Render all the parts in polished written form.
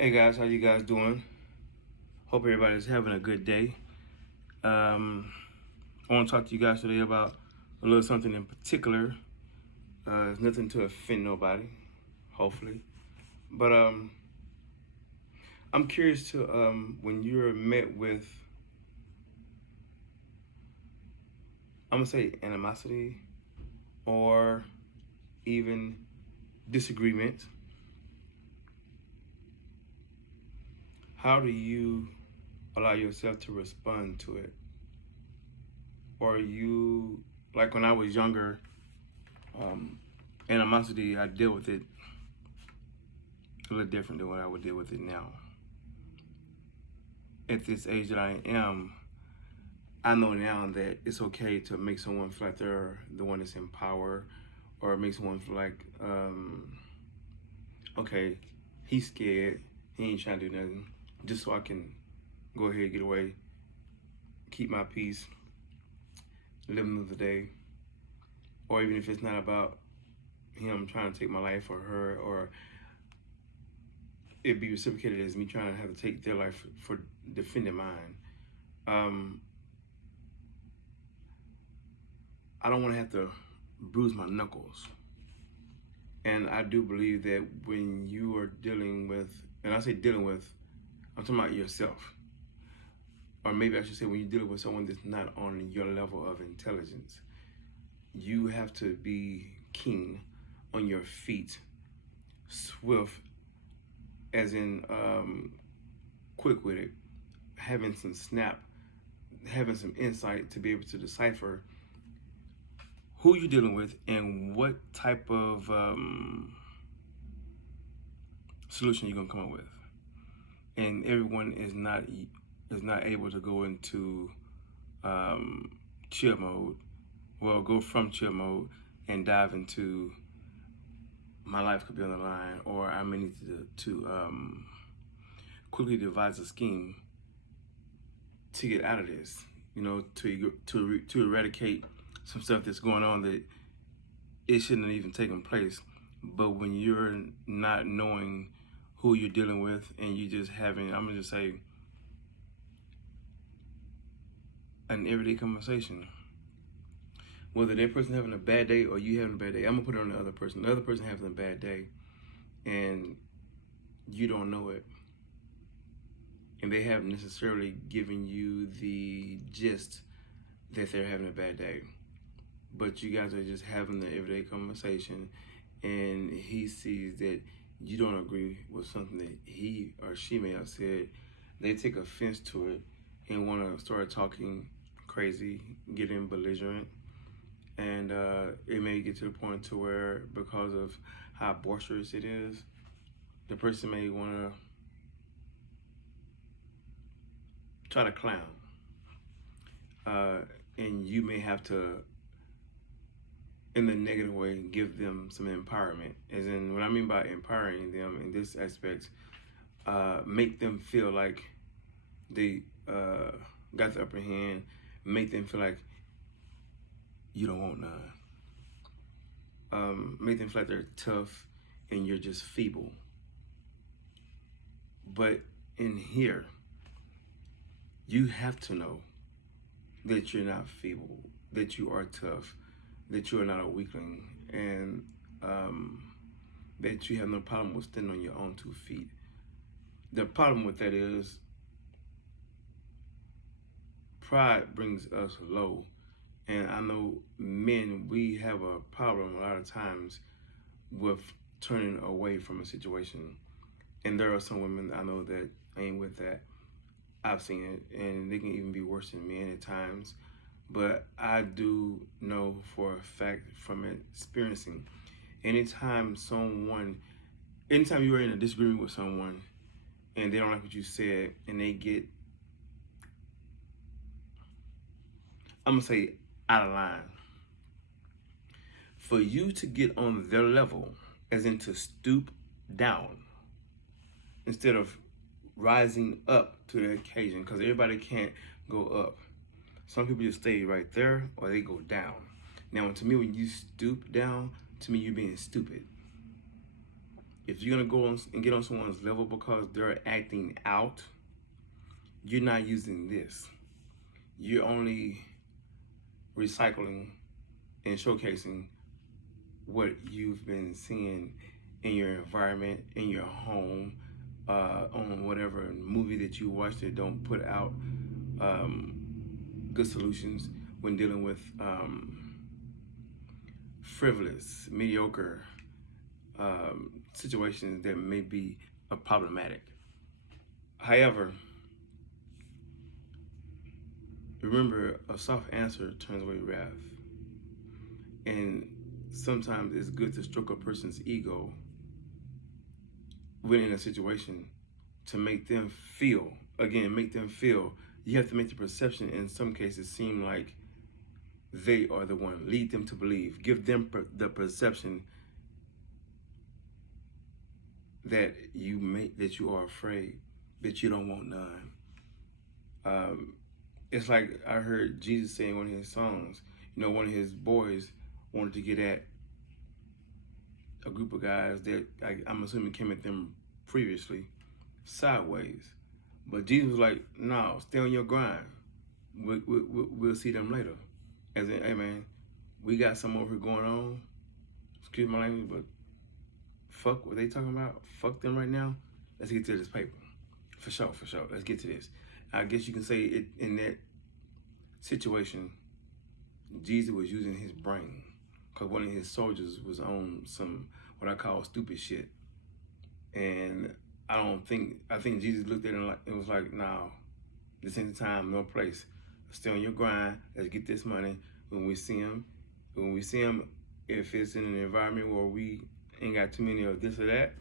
Hey guys, how you guys doing? Hope everybody's having a good day. I want to talk to you guys today about a little something in particular. It's nothing to offend nobody, hopefully. But I'm curious to when you're met with, I'm gonna say animosity or even disagreement. How do you allow yourself to respond to it? Or you, like when I was younger, um, animosity, I deal with it a little different than what I would deal with it now. At this age that I am, I know now that it's okay to make someone feel like they're the one that's in power, or make someone feel like, okay, he's scared, he ain't trying to do nothing, just so I can go ahead, get away, keep my peace, live another day. Or even if it's not about him trying to take my life or her, or it be reciprocated as me trying to have to take their life for defending mine. Um, I don't want to have to bruise my knuckles. And I do believe that when you are dealing with, and I say dealing with, I'm talking about yourself. Or maybe I should say when you're dealing with someone that's not on your level of intelligence, you have to be keen on your feet, swift, as in quick with it, having some snap, having some insight to be able to decipher who you're dealing with and what type of solution you're gonna come up with. And everyone is not able to go into um, chill mode. Well, go from chill mode and dive into my life could be on the line, or I may need to quickly devise a scheme to get out of this. You know, to eradicate some stuff that's going on that it shouldn't have even taken place. But when you're not knowing who you're dealing with and you just having, I'm gonna just say, an everyday conversation, whether that person having a bad day or you having a bad day, I'm gonna put it on the other person. The other person having a bad day, and you don't know it, and they haven't necessarily given you the gist that they're having a bad day, but you guys are just having the everyday conversation, and he sees that you don't agree with something that he or she may have said. They take offense to it and want to start talking crazy, getting belligerent, and it may get to the point to where, because of how boisterous it is, the person may want to try to clown, uh, and you may have to, in the negative way, give them some empowerment. As in, what I mean by empowering them in this aspect, make them feel like they got the upper hand, make them feel like you don't want none. Make them feel like they're tough and you're just feeble. But in here, you have to know that you're not feeble, that you are tough, that you are not a weakling, and that you have no problem with standing on your own 2 feet. The problem with that is pride brings us low. And I know men, we have a problem a lot of times with turning away from a situation. And there are some women I know that ain't with that. I've seen it, and they can even be worse than men at times. But I do know for a fact from experiencing, anytime anytime you are in a disagreement with someone and they don't like what you said and they get, I'm gonna say, out of line, for you to get on their level, as in to stoop down instead of rising up to the occasion, because everybody can't go up. Some people just stay right there or they go down. Now, to me, when you stoop down, to me, you're being stupid. If you're gonna go on and get on someone's level because they're acting out, you're not using this. You're only recycling and showcasing what you've been seeing in your environment, in your home, on whatever movie that you watched that don't put out good solutions when dealing with frivolous, mediocre situations that may be problematic. However, remember, a soft answer turns away wrath. And sometimes it's good to stroke a person's ego when in a situation to make them feel, you have to make the perception in some cases seem like they are the one. Lead them to believe. Give them the perception that you are afraid, that you don't want none. It's like I heard Jesus say in one of his songs, one of his boys wanted to get at a group of guys that I'm assuming came at them previously sideways. But Jesus was like, no, stay on your grind. We'll see them later. As in, hey man, we got something over here going on. Excuse my language, but fuck what they talking about. Fuck them right now. Let's get to this paper. For sure. Let's get to this. I guess you can say it in that situation, Jesus was using his brain. Because one of his soldiers was on some, what I call stupid shit. And I think Jesus looked at him like, it was like, nah, this ain't the time, no place. Stay on your grind. Let's get this money. When we see him, if it's in an environment where we ain't got too many of this or that,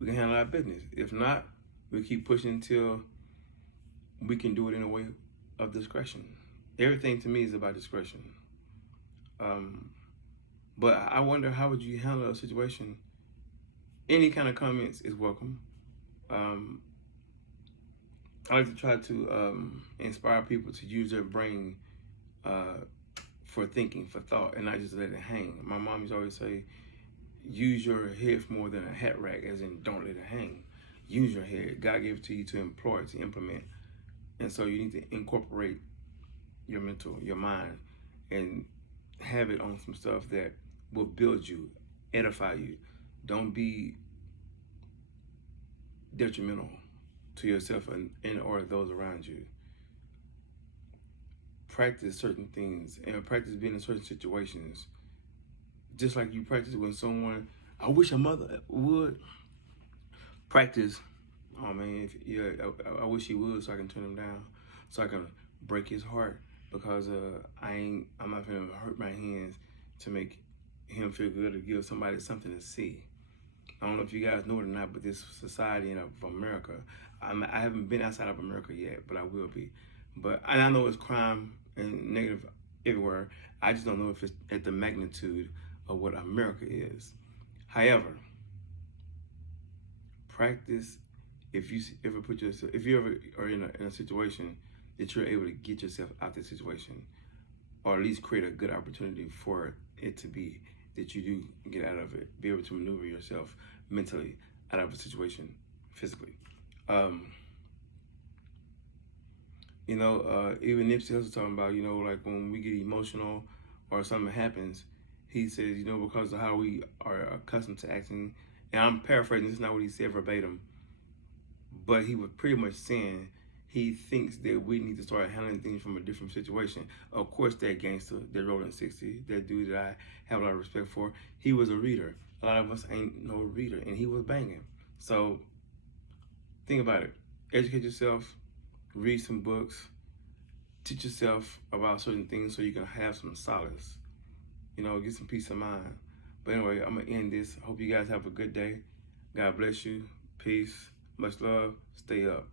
we can handle our business. If not, we keep pushing until we can do it in a way of discretion. Everything to me is about discretion. But I wonder, how would you handle a situation? Any kind of comments is welcome. I like to try to inspire people to use their brain for thinking, for thought, and not just let it hang. My mom used to always say, use your head more than a hat rack, as in don't let it hang. Use your head. God gave it to you to employ, to implement. And so you need to incorporate your mental, your mind, and have it on some stuff that will build you, edify you. Don't be detrimental to yourself and or those around you. Practice certain things and practice being in certain situations. Just like you practice when someone, I wish a mother would. Practice, oh man, I wish he would, so I can turn him down, so I can break his heart, because I'm not gonna hurt my hands to make him feel good or give somebody something to see. I don't know if you guys know it or not, but this society of America, I haven't been outside of America yet, but I will be. And I know it's crime and negative everywhere. I just don't know if it's at the magnitude of what America is. However, practice. If you ever are in a situation that you're able to get yourself out of the situation, or at least create a good opportunity for it to be that you do get out of it, be able to maneuver yourself mentally out of a situation physically. Even Nipsey Hussle talking about, like when we get emotional or something happens, he says, because of how we are accustomed to acting, and I'm paraphrasing, this is not what he said verbatim, but he was pretty much saying he thinks that we need to start handling things from a different situation. Of course, that gangster, that Rolling 60, that dude that I have a lot of respect for, he was a reader. A lot of us ain't no reader, and he was banging. So think about it. Educate yourself, read some books, teach yourself about certain things so you can have some solace. Get some peace of mind. But anyway, I'm going to end this. Hope you guys have a good day. God bless you. Peace. Much love. Stay up.